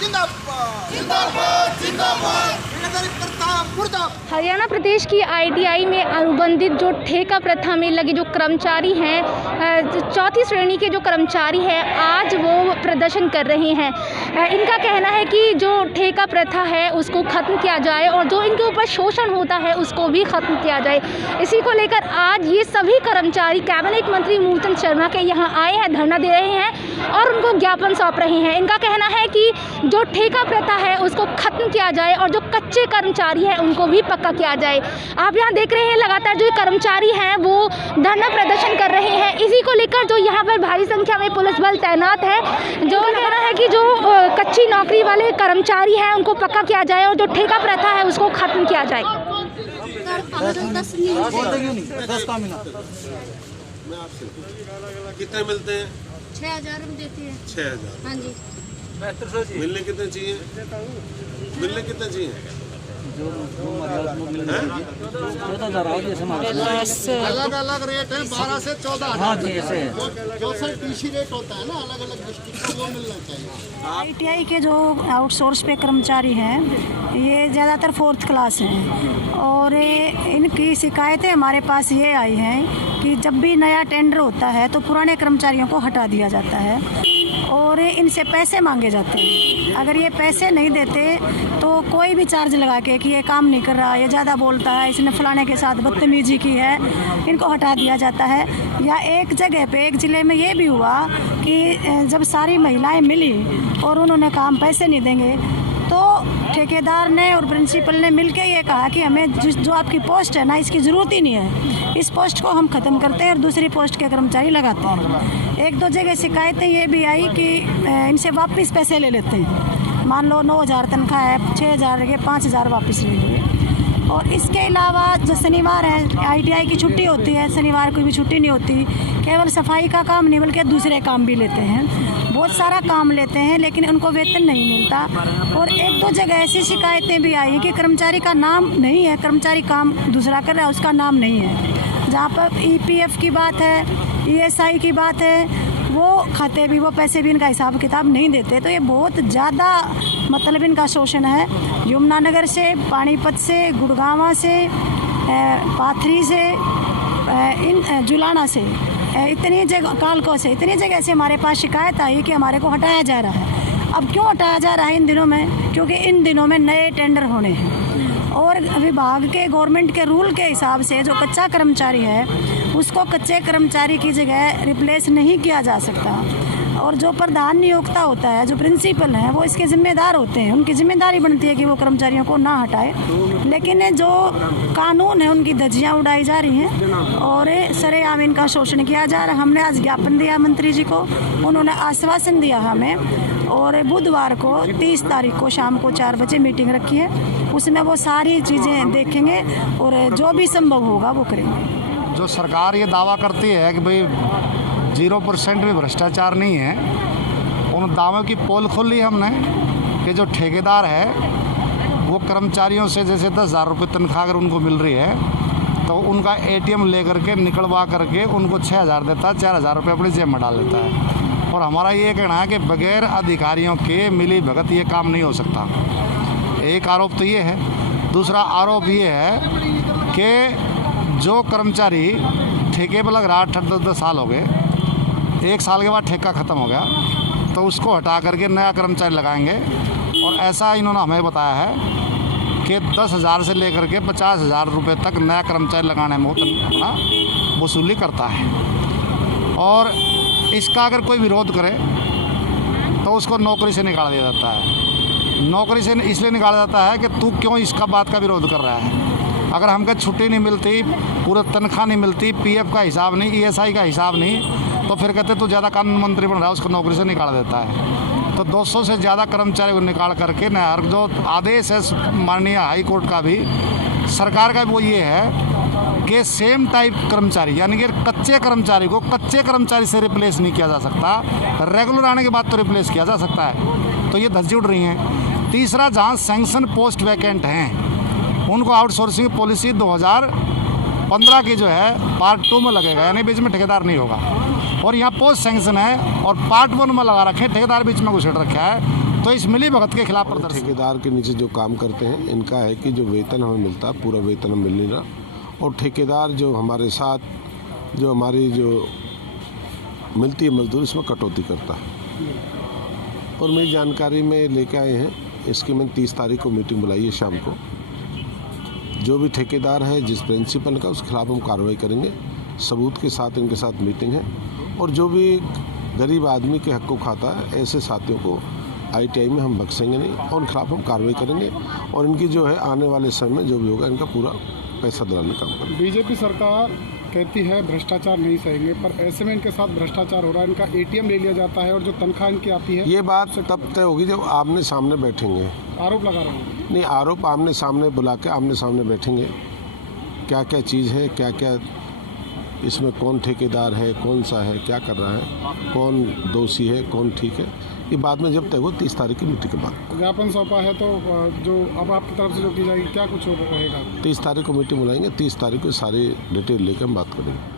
जिंदाबाद जिंदाबाद जिंदाबाद। हरियाणा प्रदेश की आईटीआई में अनुबंधित जो ठेका प्रथा में लगे जो कर्मचारी हैं, चौथी श्रेणी के जो कर्मचारी हैं, आज वो प्रदर्शन कर रहे हैं। इनका कहना है कि जो ठेका प्रथा है उसको ख़त्म किया जाए और जो इनके ऊपर शोषण होता है उसको भी ख़त्म किया जाए। इसी को लेकर आज ये सभी कर्मचारी कैबिनेट मंत्री मूलचंद शर्मा के यहाँ आए हैं, धरना दे रहे हैं और उनको ज्ञापन सौंप रहे हैं। इनका कहना है कि जो ठेका प्रथा है उसको ख़त्म किया जाए और जो कच्चे कर्मचारी हैं उनको भी पक्का किया जाए। आप यहाँ देख रहे हैं लगातार जो कर्मचारी हैं वो धरना प्रदर्शन कर रहे हैं। इसी को लेकर जो यहाँ पर भारी संख्या में पुलिस बल तैनात है, जो कहना है कि जो कच्ची नौकरी वाले कर्मचारी हैं उनको पक्का किया जाए और जो ठेका प्रथा है उसको ख़त्म किया जाए। कितने मिलते हैं? 6,000 हम देते हैं। 6,000। हाँ जी। मिलने कितने चाहिए? मिलने कितने चाहिए? अलग अलग रेट है, 12 से 14। हाँ जी, ऐसे जो सर टीसी रेट होता है ना अलग अलग डिस्ट्रिक्ट को, वो मिलना चाहिए। आईटीआई के जो आउटसोर्स पे कर्मचारी हैं ये ज़्यादातर 4th क्लास हैं और इनकी शिकायतें हमारे पास ये आई हैं कि जब भी नया टेंडर होता है तो पुराने कर्मचारियों को हटा दिया जाता है और इनसे पैसे मांगे जाते हैं। अगर ये पैसे नहीं देते तो कोई भी चार्ज लगा के कि ये काम नहीं कर रहा, ये ज़्यादा बोलता है, इसने फलाने के साथ बदतमीजी की है, इनको हटा दिया जाता है। या एक जगह पे एक ज़िले में ये भी हुआ कि जब सारी महिलाएं मिली और उन्होंने काम पैसे नहीं देंगे तो ठेकेदार ने और प्रिंसिपल ने मिलके ये कहा कि हमें जो आपकी पोस्ट है ना इसकी ज़रूरत ही नहीं है, इस पोस्ट को हम ख़त्म करते हैं और दूसरी पोस्ट के कर्मचारी लगाते हैं। एक दो जगह शिकायतें ये भी आई कि इनसे वापस पैसे ले लेते हैं। मान लो 9,000 तनख्वाह है, 6,000 के 5,000 वापस ले लिए। और इसके अलावा जो शनिवार है आईटीआई की छुट्टी होती है, शनिवार को भी छुट्टी नहीं होती, केवल सफाई का काम नहीं बल्कि दूसरे काम भी लेते हैं, बहुत सारा काम लेते हैं लेकिन उनको वेतन नहीं मिलता। और एक दो जगह ऐसी शिकायतें भी आई कि कर्मचारी का नाम नहीं है, कर्मचारी काम दूसरा कर रहा है उसका नाम नहीं है। जहाँ पर ईपीएफ की बात है, ईएसआई की बात है, वो खाते भी, वो पैसे भी इनका हिसाब किताब नहीं देते। तो ये बहुत ज़्यादा मतलब इनका शोषण है। यमुनानगर से, पानीपत से, गुड़गांव से, पाथरी से, इन जुलाना से, इतनी जगह, कालको से, इतनी जगह से हमारे पास शिकायत आई कि हमारे को हटाया जा रहा है। अब क्यों हटाया जा रहा है इन दिनों में? क्योंकि इन दिनों में नए टेंडर होने हैं और विभाग के, गवर्नमेंट के रूल के हिसाब से जो कच्चा कर्मचारी है उसको कच्चे कर्मचारी की जगह रिप्लेस नहीं किया जा सकता। और जो प्रधान नियोक्ता होता है, जो प्रिंसिपल हैं, वो इसके ज़िम्मेदार होते हैं, उनकी जिम्मेदारी बनती है कि वो कर्मचारियों को ना हटाए। लेकिन जो कानून है उनकी धज्जियाँ उड़ाई जा रही हैं और सरेआम इनका शोषण किया जा रहा है। हमने आज ज्ञापन दिया मंत्री जी को, उन्होंने आश्वासन दिया हमें और बुधवार को 30 तारीख को शाम को 4 बजे मीटिंग रखी है, उसमें वो सारी चीज़ें देखेंगे और जो भी संभव होगा वो करेंगे। जो सरकार ये दावा करती है कि भाई 0% भी भ्रष्टाचार नहीं है, उन दावों की पोल खोल ली हमने कि जो ठेकेदार है वो कर्मचारियों से जैसे 10,000 रुपये तनख्वाह अगर उनको मिल रही है तो उनका ATM ले करके निकलवा करके उनको 6,000 देता है, 4,000 रुपये अपनी जेब में डाल देता है। और हमारा ये कहना है कि बगैर अधिकारियों के मिली भगत ये काम नहीं हो सकता। एक आरोप तो ये है। दूसरा आरोप ये है कि जो कर्मचारी ठेके पर लग रहा 8-10 साल हो गए, 1 साल के बाद ठेका ख़त्म हो गया तो उसको हटा करके नया कर्मचारी लगाएंगे। और ऐसा इन्होंने हमें बताया है कि 10,000 से लेकर के 50,000 रुपये तक नया कर्मचारी लगाने में अपना वसूली करता है। और इसका अगर कोई विरोध करे तो उसको नौकरी से निकाल दिया जाता है। नौकरी से इसलिए निकाला जाता है कि तू क्यों इसका बात का विरोध कर रहा है। अगर हमको छुट्टी नहीं मिलती, पूरा तनख्वाह नहीं मिलती, PF का हिसाब नहीं, ESI का हिसाब नहीं, तो फिर कहते तू ज़्यादा कानून मंत्री बन रहा है, उसको नौकरी से निकाल देता है। तो 200 से ज़्यादा कर्मचारी को निकाल करके नया जो आदेश है माननीय हाई कोर्ट का भी, सरकार का भी, वो ये है कि सेम टाइप कर्मचारी यानी कि कच्चे कर्मचारी को कच्चे कर्मचारी से रिप्लेस नहीं किया जा सकता, रेगुलर आने के बाद तो रिप्लेस किया जा सकता है। तो ये धज्जी उड़ रही हैं। तीसरा, जहाँ सैंक्शन पोस्ट वैकेंट हैं उनको आउटसोर्सिंग पॉलिसी 2015 की जो है पार्ट 2 में लगेगा, यानी बीच में ठेकेदार नहीं होगा। और यहाँ पोस्ट सैंक्शन है और पार्ट 1 में लगा रखे, ठेकेदार बीच में घुसेड़ रखा है। तो इस मिली भगत के खिलाफ प्रदर्शन। ठेकेदार के नीचे जो काम करते हैं इनका है कि जो वेतन हमें मिलता है पूरा वेतन हमें मिल नहीं रहा, और ठेकेदार जो हमारे साथ जो हमारी जो मिलती है मजदूरी इसमें कटौती करता है। और मेरी जानकारी में लेके आए हैं, इसकी मैंने 30 तारीख को मीटिंग बुलाई है शाम को। जो भी ठेकेदार है जिस प्रिंसिपल का उसके खिलाफ हम कार्रवाई करेंगे, सबूत के साथ इनके साथ मीटिंग है। और जो भी गरीब आदमी के हक को खाता है ऐसे साथियों को ITI में हम बख्शेंगे नहीं और उनके खिलाफ हम कार्रवाई करेंगे, और इनकी जो है आने वाले समय में जो भी होगा इनका पूरा पैसा दिलाने का काम करेंगे। बीजेपी सरकार कहती है भ्रष्टाचार नहीं सहेंगे, पर ऐसे में इनके साथ भ्रष्टाचार हो रहा है। इनका ATM ले लिया जाता है और जो तनख्वाह इनकी आती है, ये बात तब तय होगी जब आमने सामने बैठेंगे। आरोप लगा रहे हैं। नहीं, आरोप आमने सामने बुला के आमने सामने बैठेंगे, क्या क्या चीज़ है, क्या क्या इसमें कौन ठेकेदार है, कौन सा है, क्या कर रहा है, कौन दोषी है, कौन ठीक है, ये बाद में जब तक वो 30 तारीख की मीटिंग के बाद। ज्ञापन सौंपा है तो जो अब आपकी तरफ से जो की जाएगी क्या कुछ रहेगा? 30 तारीख को मीटिंग बुलाएंगे, 30 तारीख को सारी डिटेल लेकर हम बात करेंगे।